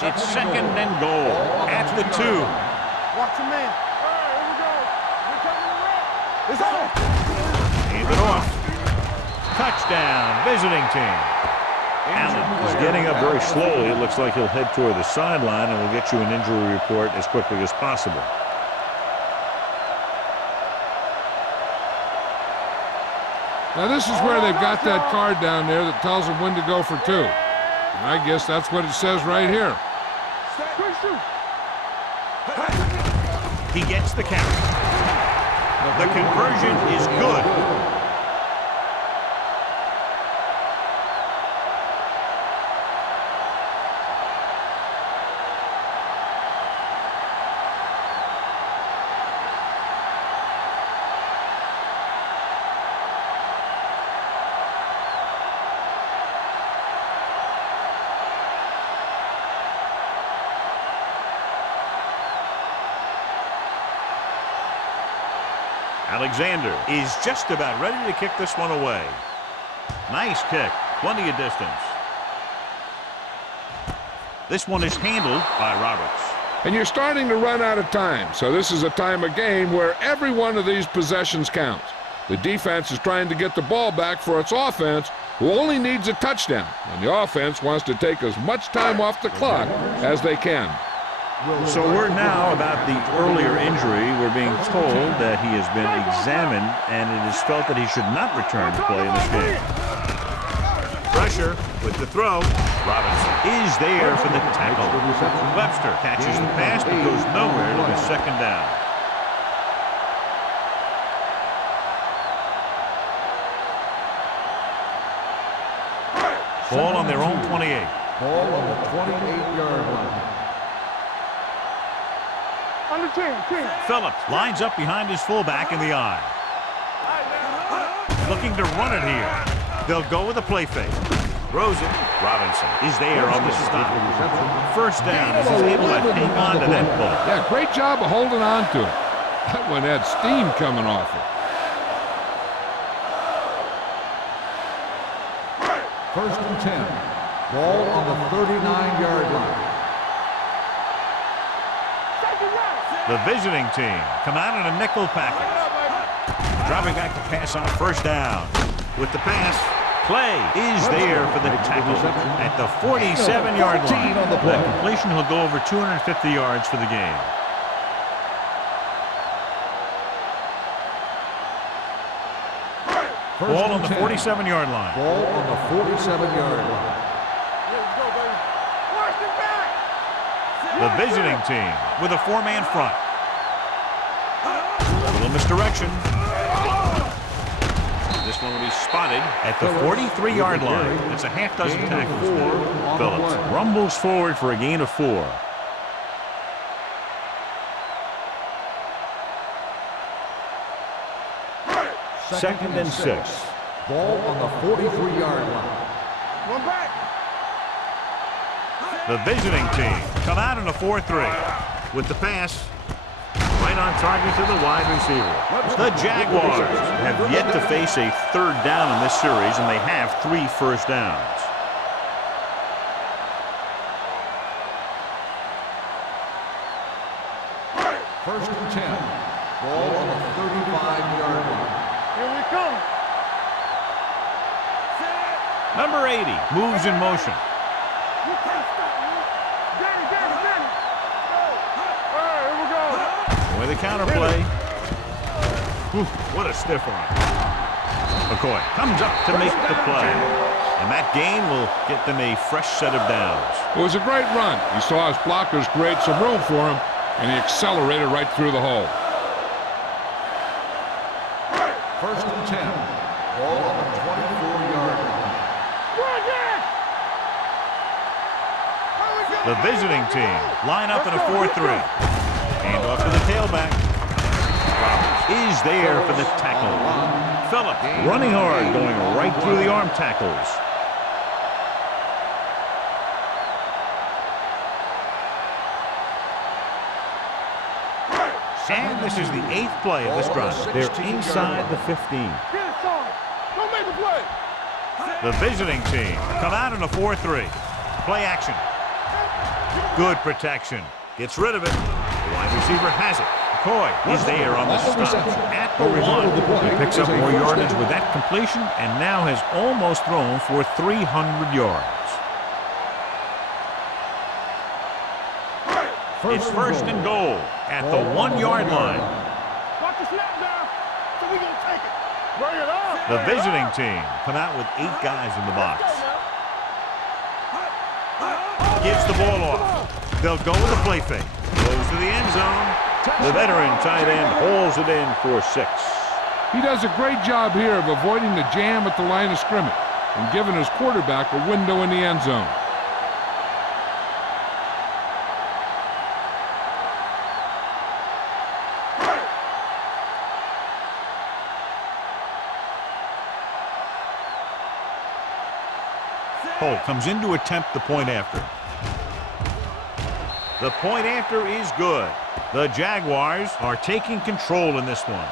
It's 2nd and goal at the 2. Watch your man. All right, here we go. We're coming around. It's on. Hand it off. Touchdown, visiting team. Allen is getting up very slowly. It looks like he'll head toward the sideline, and we'll get you an injury report as quickly as possible. Now this is where they've got that card down there that tells them when to go for 2. And I guess that's what it says right here. Quick shoot. He gets the carry. The conversion is good. Alexander is just about ready to kick this one away. Nice kick. Plenty of distance. This one is handled by Roberts. And you're starting to run out of time, so this is a time of game where every one of these possessions counts. The defense is trying to get the ball back for its offense, who only needs a touchdown, and the offense wants to take as much time off the clock as they can. So word now about the earlier injury. We're being told that he has been examined, and it is felt that he should not return to play in this game. Pressure with the throw. Robinson is there for the tackle. Webster catches the pass but goes nowhere. It'll be second down. Ball on their own 28. Ball on the 28-yard line. On the 10. Phillips lines up behind his fullback in the eye. Looking to run it here. They'll go with a play fake. Throws it. Robinson is there on the stop. First down as he's able to hang on to that ball. Yeah, great job of holding on to it. That one had steam coming off it. First and 10. Ball on the 39-yard line. The visiting team come out in a nickel package. Dropping back to pass on first down. With the pass, play is there for the tackle at the 47-yard line. That completion, he'll go over 250 yards for the game. Ball on the 47-yard line. Ball on the 47-yard line. The visiting team with a four-man front. A little misdirection. This one will be spotted at the 43-yard line. That's a half dozen tackles. Phillips rumbles forward for a gain of 4. Second and 6. Ball on the 43-yard line. One back. The visiting team come out in a 4-3 with the pass right on target to the wide receiver. The Jaguars have yet to face a third down in this series, and they have 3 first downs. First and 10. Ball on the 35-yard line. Here we come. Number 80 moves in motion. You can't stop me. Danny. All right, here we go. With a counter play. Whew, what a stiff arm. McCoy comes up to make the play. And that gain will get them a fresh set of downs. It was a great run. He saw his blockers create some room for him, and he accelerated right through the hole. First and 10. Ball on the 24-yard line. The visiting team line up in a 4-3. Hand off to the tailback. Roberts is there for the tackle. Phillips running hard, going right through the arm tackles. And this is the 8th play of this drive. They're inside the 15. Get it, son. Don't make a play. The visiting team come out in a 4-3. Play action. Good protection. Gets rid of it. The wide receiver has it. McCoy is there on the stop at the 1. He picks up more yardage with that completion and now has almost thrown for 300 yards. It's first and goal at the 1-yard line. Watch the snap down. So we gonna take it. Bring it on. The visiting team come out with 8 guys in the box. Gives the ball off. They'll go with a play fake. Goes to the end zone. The veteran tight end hauls it in for 6. He does a great job here of avoiding the jam at the line of scrimmage and giving his quarterback a window in the end zone. Holt comes in to attempt the point after. The point after is good. The Jaguars are taking control in this one.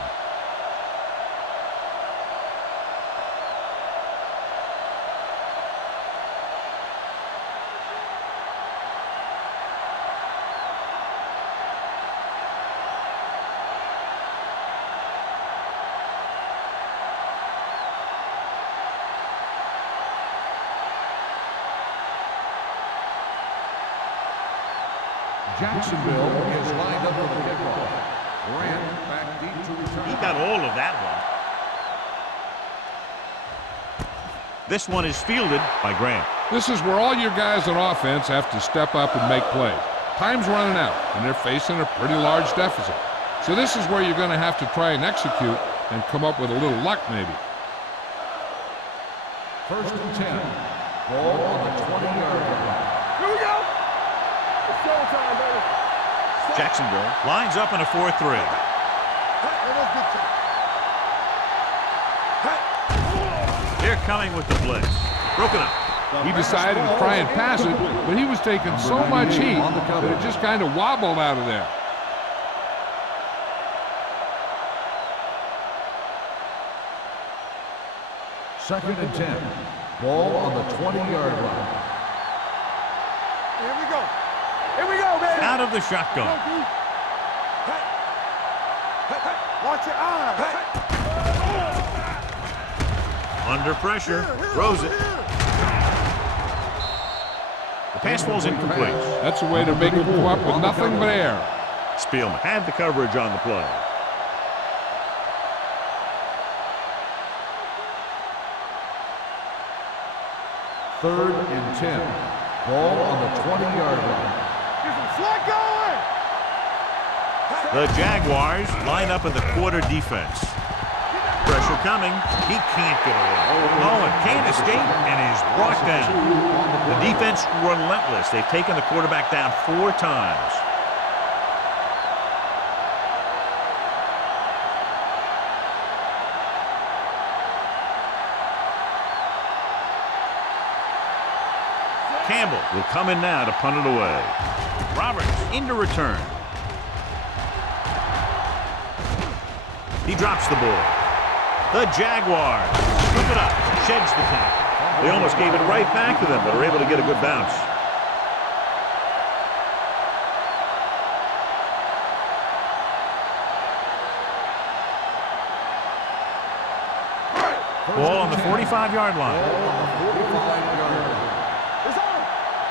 Jacksonville is lined up for the kickoff. Grant back deep to return. He got all of that one. This one is fielded by Grant. This is where all your guys on offense have to step up and make plays. Time's running out, and they're facing a pretty large deficit. So this is where you're going to have to try and execute and come up with a little luck maybe. 1st and 10. Ball on the 20-yard line. Here we go. It's showtime, baby. Jacksonville lines up in a 4-3. They're coming with the blitz. Broken up. He decided to try and pass it, but he was taking so much heat that it just kind of wobbled out of there. Second and 10. Ball on the 20-yard line. Here we go. Here we go, baby. Out of the shotgun. Watch your eyes. Under pressure. Throws it. The pass falls incomplete. That's a way to make him go up with nothing but air. Spielman had the coverage on the play. Third and 10. Ball on the 20-yard line. Get some slack going. The Jaguars line up in the quarter defense. Pressure coming. He can't get away. Oh, and can't escape and is brought down. The defense relentless. They've taken the quarterback down 4 times. Campbell will come in now to punt it away. Roberts into return. He drops the ball. The Jaguars scoop it up, sheds the tackle. They almost gave it right back to them, but are able to get a good bounce. Ball on the 45-yard line. It's on.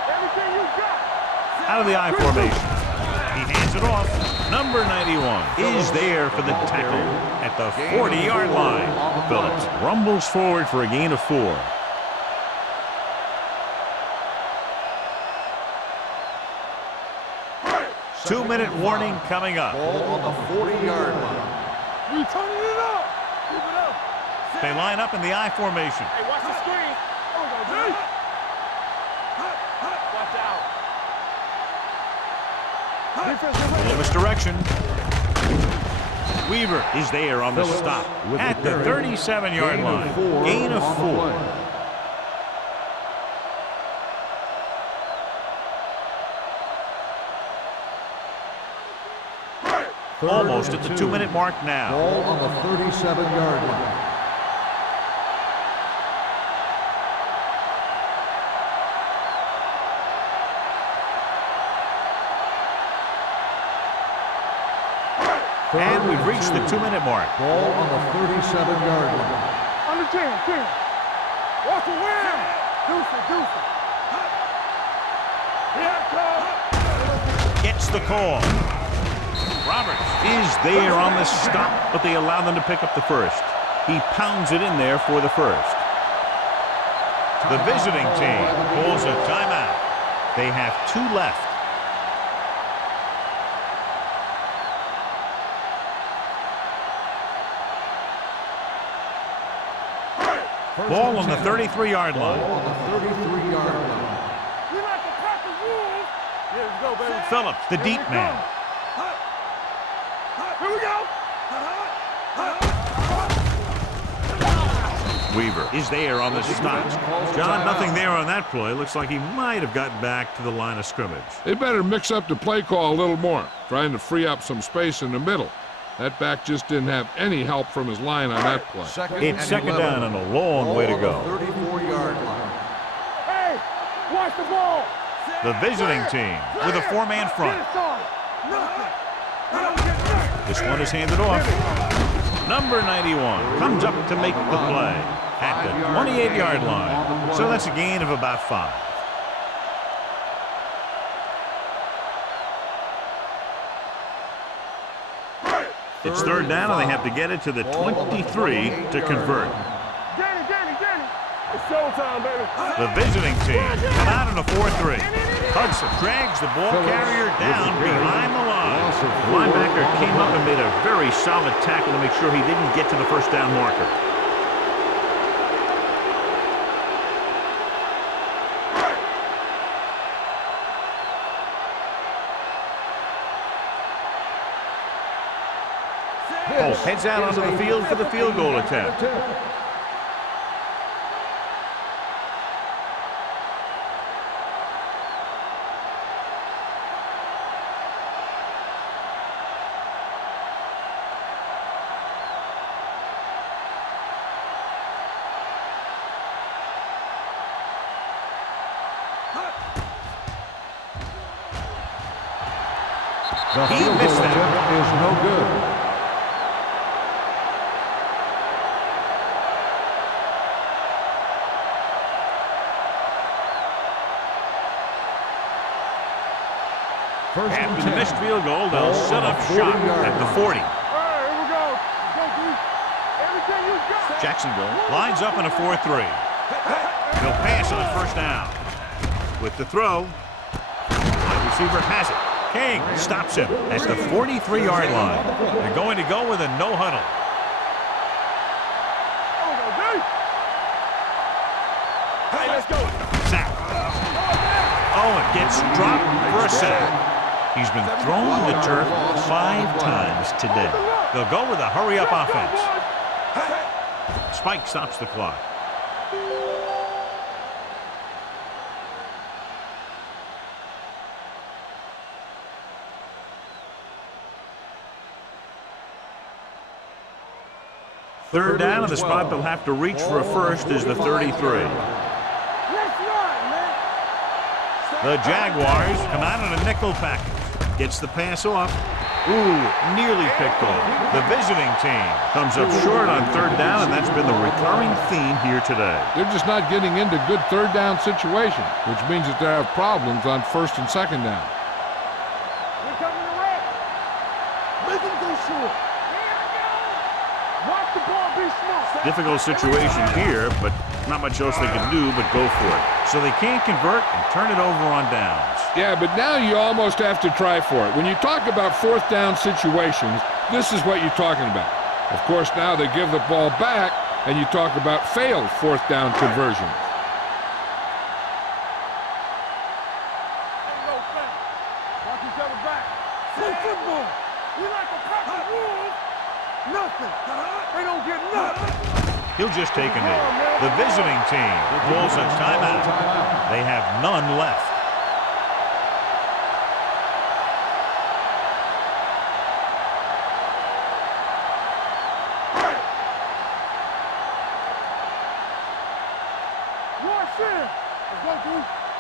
Everything you got. Out of the I formation. He hands it off. Number 91 is there for the tackle at the 40-yard line. Phillips rumbles forward for a gain of 4. Two-minute warning coming up. Ball on the 40-yard line. We turning it up. Keep it up. They line up in the I formation. Hey, watch the screen. Oh, go, G. Watch out. A little misdirection. Weaver is there on the stop at the 37-yard line. Gain of 4. Almost at the 2-minute mark now. Ball on the 37-yard line. And we've reached the 2-minute mark. Ball on the 37-yard line. Under 10. Watch the win. Deuce it. Here it comes. Gets the call. Roberts is there on the stop, but they allow them to pick up the first. He pounds it in there for the first. The visiting team pulls a timeout. They have 2 left. Ball on the 33-yard line. Ball on the 33-yard line. We like to crack the rules. Here we go, baby. Phillips, the deep man. Here we go. Weaver is there on the stop. John, nothing there on that play. Looks like he might have gotten back to the line of scrimmage. They better mix up the play call a little more, trying to free up some space in the middle. That back just didn't have any help from his line on that play. It's second down and a long way to go. 34-yard line. Hey, watch the ball. The visiting team with a 4-man front. This one is handed off. Number 91 comes up to make the play at the 28-yard line. So that's a gain of about 5. It's third down, and they have to get it to the 23 to convert. Danny. It's showtime, baby. The visiting team come out in a 4-3. Hudson drags the ball carrier down behind the line. The linebacker came up and made a very solid tackle to make sure he didn't get to the first down marker. Holt heads out onto the field for the field goal attempt. The field goal attempt is no good. After the missed field goal, they'll set up shop at the 40. All right, here we go. Let's go, D. Everything you got. Jacksonville lines up in a 4-3. They'll pass on first down. With the throw, the receiver has it. King stops him at the 43-yard line. They're going to go with a no huddle. Hey, let's go. Sack. Owen gets dropped for a sack. He's been thrown to the turf 5 times today. They'll go with a hurry-up offense. Spike stops the clock. Third down, and the spot they'll have to reach for a first is the 33. The Jaguars come out in a nickel package. Gets the pass off. Ooh, nearly picked off. The visiting team comes up short on third down, and that's been the recurring theme here today. They're just not getting into good third down situations, which means that they have problems on first and second down. We're coming to red. Make him go short. Watch the ball be smart. Difficult situation here, but not much else they can do but go for it. So they can't convert and turn it over on downs. Yeah, but now you almost have to try for it. When you talk about fourth down situations, this is what you're talking about. Of course, now they give the ball back, and you talk about failed fourth down conversions. Watch each other back. Play football. We like a pack of wolves. Nothing. They don't get nothing. He'll just take a knee. The visiting team calls a timeout. They have none left.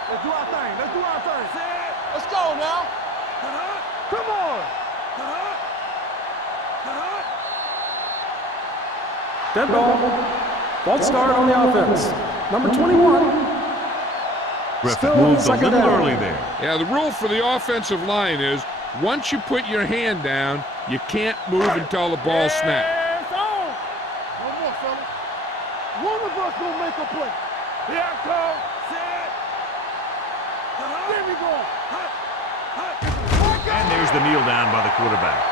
Let's do our thing. Let's do our thing. Let's go now. Come on. Dead ball. False start on the offense. Number 21. Griffin Still moved a second little down. early there. Yeah, the rule for the offensive line is once you put your hand down, you can't move until the ball snaps. It's on. No more, fellas. One of us gonna make a play. Here I come. Set. There we go. And there's the kneel down by the quarterback.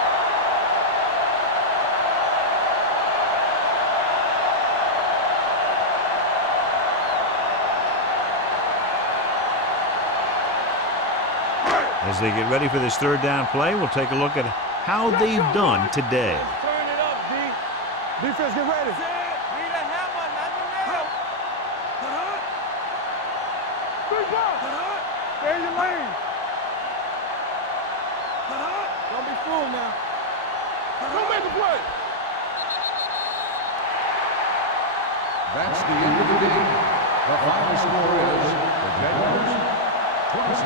As they get ready for this third down play, we'll take a look at how they've done today. Turn it up, D. Defense, get ready. Set. Need a hammer, not the nail. Big ball. Stay in your lane. Don't be fooled now. Don't make a play. That's the end of the game. The final score is the Jaguars 26,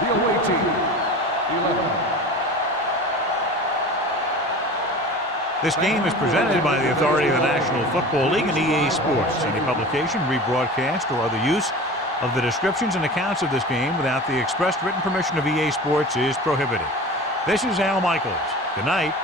the away team 11. This game is presented by the authority of the National Football League and EA Sports. Any publication, rebroadcast, or other use of the descriptions and accounts of this game without the expressed written permission of EA Sports is prohibited. This is Al Michaels. Good night.